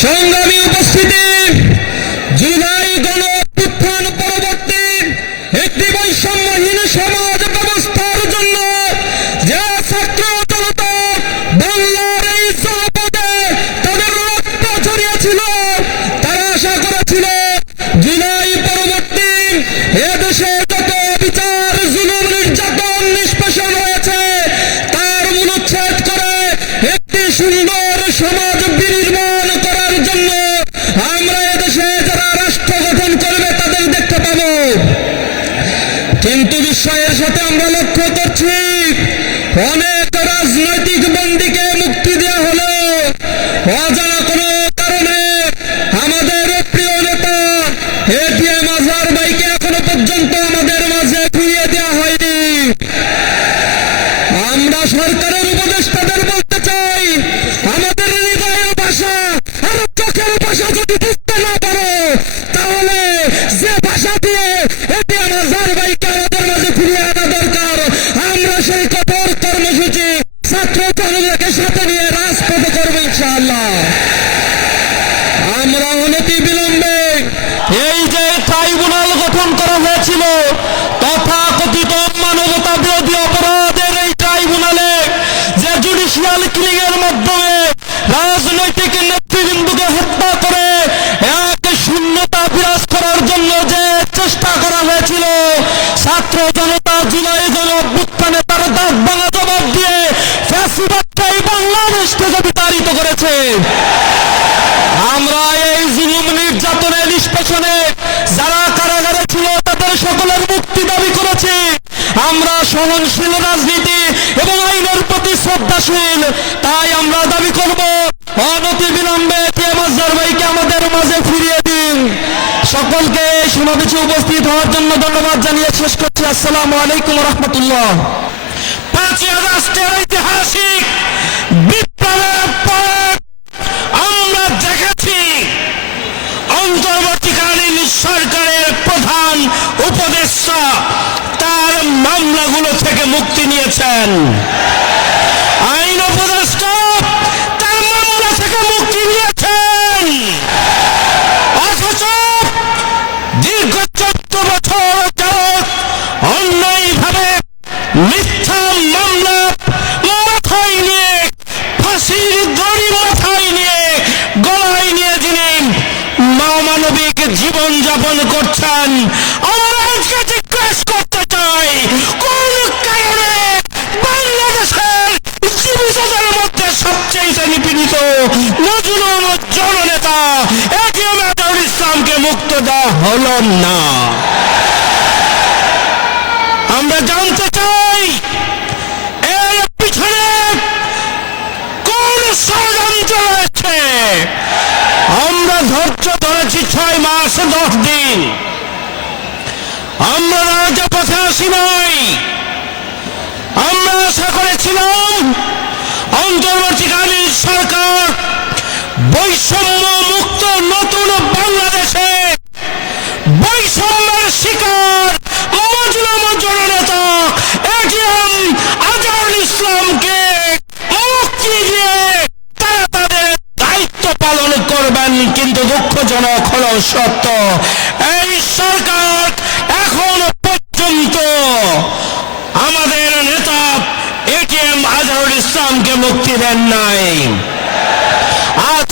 সংগ্রামী উপস্থিতি, জুলাই গণ অভ্যুত্থান পরবর্তী একটি বৈষম্যহীন সমাজ ব্যবস্থার জন্য যে ছাত্র জনতা বাংলার এই জনপদে তাদের রক্ত ছড়িয়েছিল, তারা আশা করেছিল জুলাই পরবর্তী এদেশে যত বিচার, জুলুম, নির্যাতন, নিষ্পেষণ হয়েছে, তার মূলচ্ছেদ করে একটি সুন্দর সমাজ বিনির্মাণ করার জন্য আমরা এদেশে যারা রাষ্ট্র গঠন করবে তাদের দেখতে পাবো কিন্তু বিস্ময়ের সাথে আমরা লক্ষ্য করছি, অনেক রাজনৈতিক বন্দীকে মুক্তি দেওয়া হলো। অজানা কোনো কারণে আমাদের প্রিয় নেতা এটিএম আজহার ভাইকে এখনও পর্যন্ত আমাদের মাঝে ফিরিয়ে দেওয়া হয়নি। আমরা সরকারের উপদেষ্টাদের বলতে চাই, আমাদের হৃদয়ের ভাষা আর চোখের ভাষা যদি বুঝতে না পারো, তাহলে যে ভাষা দিয়ে এটি আমার যার ভাইকে আমাদের মাঝে ফিরিয়ে আনা দরকার আমরা সেই কঠোর কর্মসূচি ছাত্র জনতাকে সাথে নিয়ে রাজপথে করব ইনশাআল্লাহ আমরা অনতি বিলম্বে এই যে ট্রাইব্যুনাল গঠন করা হয়েছিল তথাকথিত মানবতা বিরোধী অপরাধের এই ট্রাইব্যুনালে যে জুডিশিয়াল কিলিং এর মাধ্যমে রাজনৈতিক নেতৃবৃন্দকে হত্যা করে এক শূন্যতা বিরাজ করার জন্য যে চেষ্টা করা হয়েছিল ছাত্র জনতা জুলাই জন অভ্যুত্থানে তার দাঁত ভাঙা জবাব দিয়ে ফ্যাসিবাদটাই বাংলাদেশ থেকে বিতাড়িত করেছে আমরা এই জুলুম নির্যাতনের নিষ্পেষণে যারা কারাগারে ছিল তাদের সকলের মুক্তি দাবি করেছি। আমরা সহনশীল রাজনীতি এবং আইনের প্রতি শ্রদ্ধাশীল, তাই আমরা দাবি করব, অনতি বিলম্বে টিএম ভাইকে আমাদের মাঝে ফিরিয়ে দিন। সকলকে এই সমাবেশে উপস্থিত হওয়ার জন্য ধন্যবাদ জানিয়ে শেষ করছি। আসসালামু আলাইকুম রহমতুল্লাহ। পাঁচই আগস্টের ঐতিহাসিক বিপ্লবের পর আমরা দেখেছি অন্তর্বর্তীকালীন সরকারের প্রধান উপদেষ্টা তার মামলাগুলো থেকে মুক্তি নিয়েছেন। আইন উপদেষ্টা তার মামলা থেকে মুক্তি নিয়েছেন। অথচ দীর্ঘ চোদ্দ বছর যাবৎ অন্যায়ভাবে মিথ্যা জননেতা, এটিএম আজহারুল ইসলামকে মুক্ত দেওয়া হলো না। আমরা জানতে চাই, এর পিছনে কোন ষড়যন্ত্র রয়েছে? আমরা ধৈর্য ধরেছি ছয় মাস, দশ দিন। আমরা রাজপথে আসি নাই আমরা আশা করেছিলাম অন্তর্বর্তীকালীন সরকার বৈষম্য মুক্ত নতুন বাংলাদেশে বৈষম্যের শিকার মজলুম জননেতা এটিএম আজহারুল ইসলামকে মুক্তি দিয়ে তারা তাদের দায়িত্ব পালন করবেন, কিন্তু দুঃখজনক হল সত্য, এই সরকার এখন পর্যন্ত আমাদের নেতা এটিএম আজহারুল ইসলামকে মুক্তি দেন নাই। এই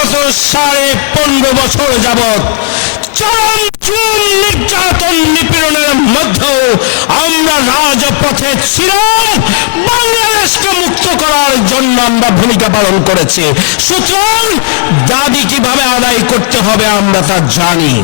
বিগত সাড়ে পনেরো বছর যাবৎ চরম চুল নির্যাতন নিপীড়নের মধ্যেও আমরা রাজপথে ছিলাম। বাংলাদেশকে মুক্ত করার জন্য আমরা ভূমিকা পালন করেছি। সুতরাং দাবি কীভাবে আদায় করতে হবে আমরা তা জানি।